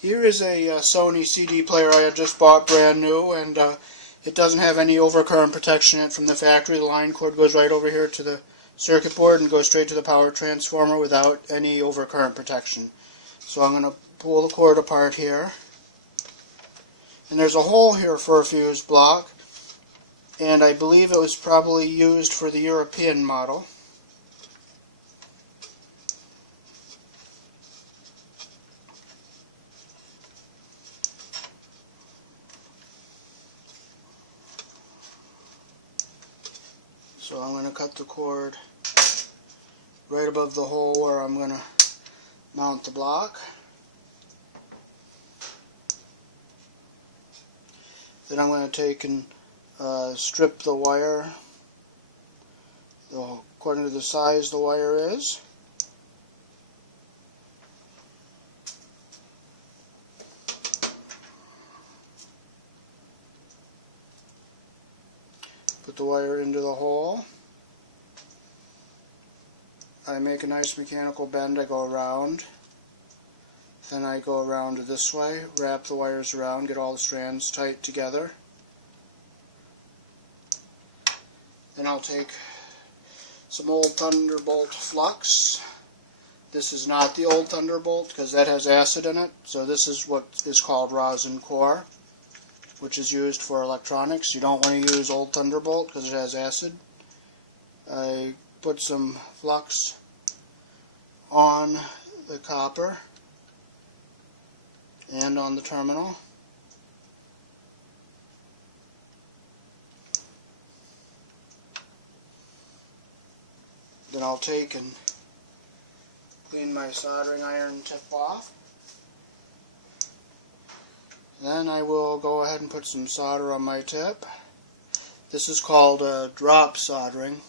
Here is a Sony CD player I had just bought brand new, and it doesn't have any overcurrent protection in it from the factory. The line cord goes right over here to the circuit board and goes straight to the power transformer without any overcurrent protection. So I'm going to pull the cord apart here. And there's a hole here for a fuse block, and I believe it was probably used for the European model. So I'm going to cut the cord right above the hole where I'm going to mount the block. Then I'm going to take and strip the wire according to the size the wire is. Put the wire into the hole. I make a nice mechanical bend. I go around. Then I go around this way, wrap the wires around, get all the strands tight together. Then I'll take some old Thunderbolt flux. This is not the old Thunderbolt because that has acid in it. So this is what is called rosin core, which is used for electronics. You don't want to use old Thunderbolt because it has acid. I put some flux on the copper and on the terminal. Then I'll take and clean my soldering iron tip off. Then I will go ahead and put some solder on my tip. This is called drop soldering.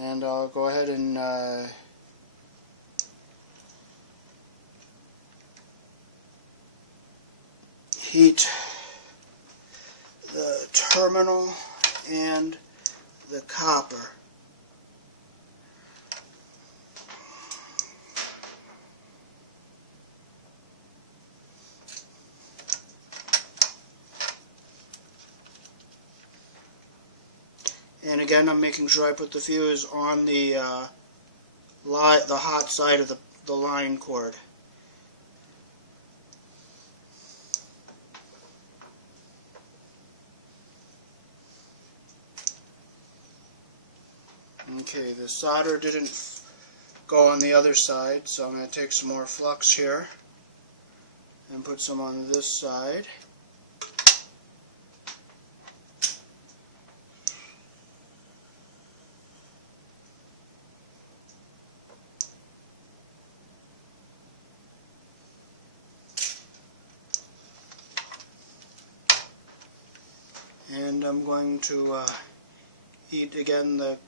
And I'll go ahead and heat the terminal and the copper. And again, I'm making sure I put the fuse on the hot side of the line cord. Okay, the solder didn't go on the other side, so I'm going to take some more flux here and put some on this side. And I'm going to heat again the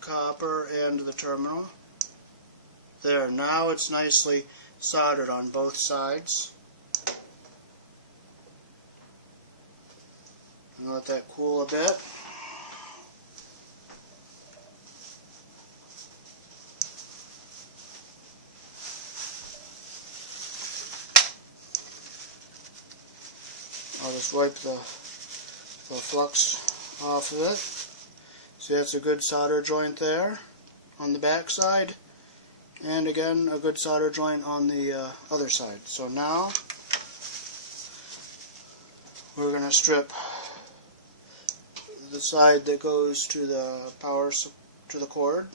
copper and the terminal. There, now it's nicely soldered on both sides. And let that cool a bit. I'll just wipe the flux off of it. See, that's a good solder joint there on the back side, and again a good solder joint on the other side. So now we're going to strip the side that goes to the power to the cord.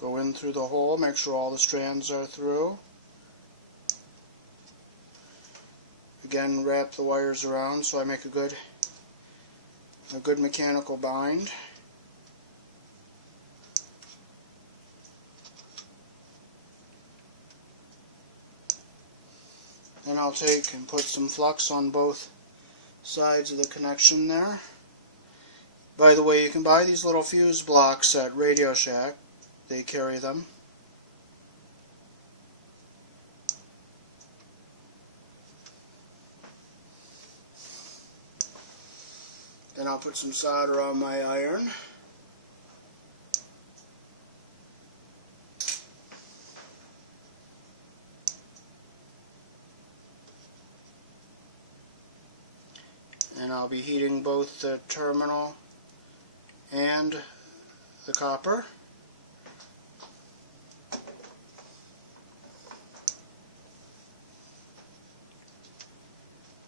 Go in through the hole, make sure all the strands are through. Again, wrap the wires around so I make a good mechanical bind. Then I'll take and put some flux on both sides of the connection there. By the way, you can buy these little fuse blocks at Radio Shack. They carry them. Then I'll put some solder on my iron. And I'll be heating both the terminal and the copper.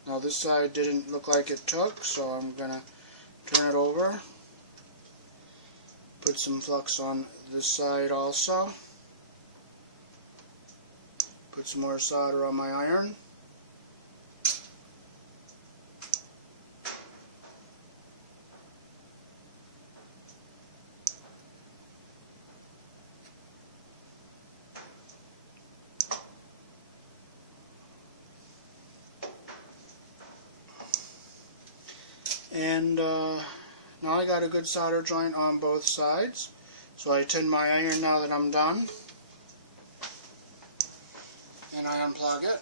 Now this side didn't look like it took, so I'm going to turn it over. Put some flux on this side also. Put some more solder on my iron. And now I got a good solder joint on both sides. So I tin my iron now that I'm done. And I unplug it.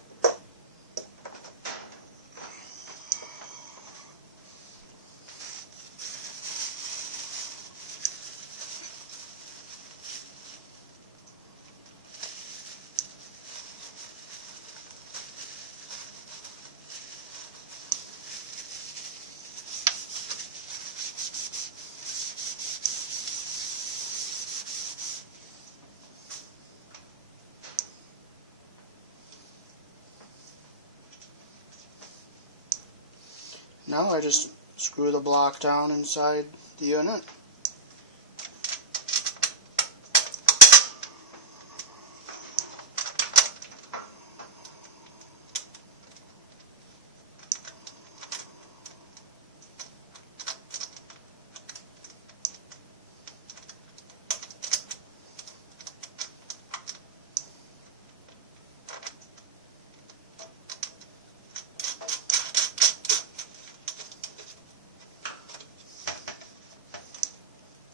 Now I just screw the block down inside the unit.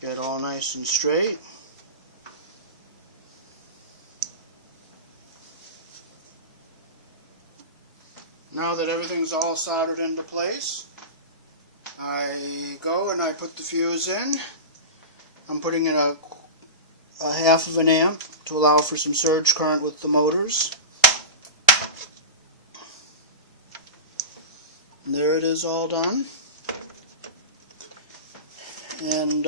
Get all nice and straight. Now that everything's all soldered into place, I go and I put the fuse in. I'm putting in a 1/2 of an amp to allow for some surge current with the motors. And there it is, all done. And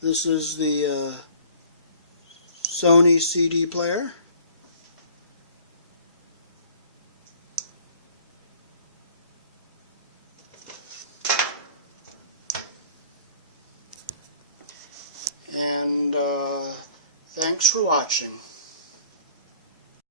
this is the Sony CD player. And thanks for watching.